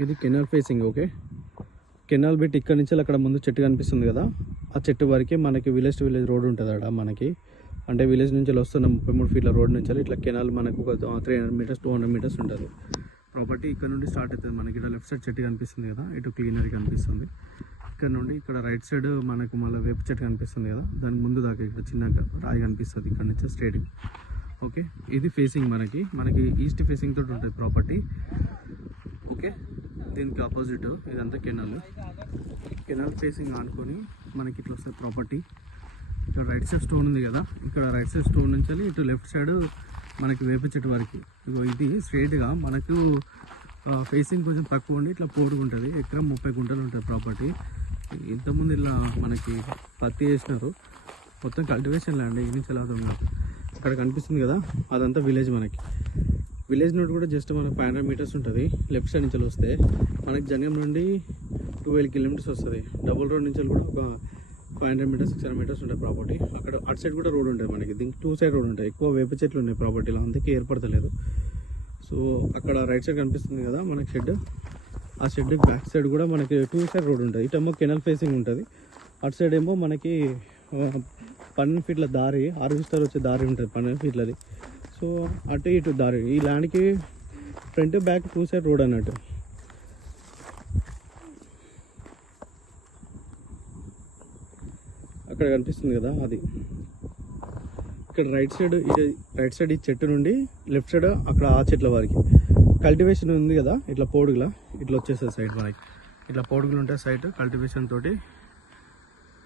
ఇది canal facing. Okay, canal bit ఇక్కడ నుంచి అక్కడ ముందు చెట్టు కనిపిస్తుంది కదా, ఆ చెట్టు వరకే మనకి విలేజ్ టు విలేజ్ రోడ్ ఉంటుంది అక్కడ మనకి. అంటే విలేజ్ నుంచి వస్తున్న 33 ఫీట్ల రోడ్ నుంచి ఇట్లా కెనాల్ మనకు ఒక 300 మీటర్స్ 200 మీటర్స్ ఉంటుంది ప్రాపర్టీ. ఇక్కడ నుండి స్టార్ట్ అవుతుంది మనకి. ఇక్కడ లెఫ్ట్ సైడ్ చెట్టు కనిపిస్తుంది కదా, ఇటు క్లీనరీ కనిపిస్తుంది. ఇక్కడ నుండి ఇక్కడ రైట్ సైడ్ మనకు మళ్ళీ వేప చెట్టు కనిపిస్తుంది కదా, దాని ముందు దాకా ఇక్కడ చిన్నగా రాయి కనిపిస్తుంది ఇక్కడ నుంచి స్ట్రైట్. ఓకే, ఇది ఫేసింగ్ మనకి ఈస్ట్ ఫేసింగ్ తోటి ఉంటుంది ప్రాపర్టీ. ఓకే, దీనికి ఆపోజిట్ ఇదంతా కెనాల్ ఫేసింగ్ ఆనుకొని మనకి ఇట్లా వస్తుంది ప్రాపర్టీ. ఇక్కడ రైట్ సైడ్ స్టోన్ ఉంది కదా, ఇక్కడ రైట్ సైడ్ స్టోన్ నుంచి ఇటు లెఫ్ట్ సైడ్ మనకి వేప చెట్టు వరకు. ఇది స్ట్రైట్గా మనకు ఫేసింగ్ కొంచెం తక్కువ ఉండి ఇట్లా పోటుకుంటుంది. ఎకరం 30 గుంటలు ఉంటుంది ప్రాపర్టీ. ఇంతకుముందు ఇలా మనకి పత్తి వేసినారు, మొత్తం కల్టివేషన్ ల్యాండ్. ఇది నుంచి ఎలా అక్కడ కనిపిస్తుంది కదా, అదంతా విలేజ్ మనకి. విలేజ్ నుండి కూడా జస్ట్ మనకు 500 మీటర్స్ ఉంటుంది. లెఫ్ట్ సైడ్ నుంచి వస్తే మనకి జంగం నుండి 12 కిలోమీటర్స్ వస్తుంది. డబుల్ రోడ్ నుంచి కూడా ఒక 500 మీటర్స్ 600 మీటర్స్ ఉంటాయి ప్రాపర్టీ. అక్కడ అటు సైడ్ కూడా రోడ్ ఉంటుంది మనకి. దీనికి 2 సైడ్ రోడ్ ఉంటాయి. ఎక్కువ వేప చెట్లు ఉన్నాయి ప్రాపర్టీలో, అందుకే ఏర్పడతలేదు. సో అక్కడ రైట్ సైడ్ కనిపిస్తుంది కదా మనకి షెడ్, ఆ షెడ్ బ్యాక్ సైడ్ కూడా మనకి 2 సైడ్ రోడ్ ఉంటుంది. ఇటేమో కెనాల్ ఫేసింగ్ ఉంటుంది, అటు సైడ్ ఏమో మనకి 12 ఫీట్ల దారి, హార్వెస్టర్ వచ్చే దారి ఉంటుంది 12 ఫీట్లది. సో అటు ఇటు దారి, ఈ ల్యాండ్కి ఫ్రంట్ బ్యాక్ 2 సైడ్ రోడ్ అన్నట్టు. అక్కడ కనిపిస్తుంది కదా అది. ఇక్కడ రైట్ సైడ్ ఈ చెట్టు నుండి లెఫ్ట్ సైడ్ అక్కడ ఆ చెట్ల వరకు కల్టివేషన్ ఉంది కదా, ఇట్లా పోడుగులా ఇట్లా వచ్చేస్తుంది సైడ్ మనకి. ఇట్లా పోడుగులు ఉంటాయి సైడ్ కల్టివేషన్ తోటి.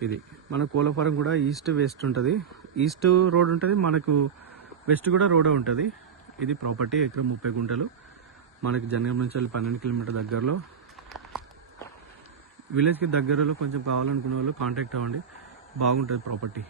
ఇది మన కోళ్ళ ఫారం కూడా ఈస్ట్ వెస్ట్ ఉంటుంది. ఈస్ట్ రోడ్ ఉంటుంది మనకు, వెస్ట్ కూడా రోడ్ ఉంటుంది. ఇది ప్రాపర్టీ ఎకరం 30 గుంటలు మనకి జనగాం నుంచి 12 కిలోమీటర్ దగ్గరలో. విలేజ్కి దగ్గరలో కొంచెం కావాలనుకునే వాళ్ళు కాంటాక్ట్ అవ్వండి, బాగుంటుంది ప్రాపర్టీ.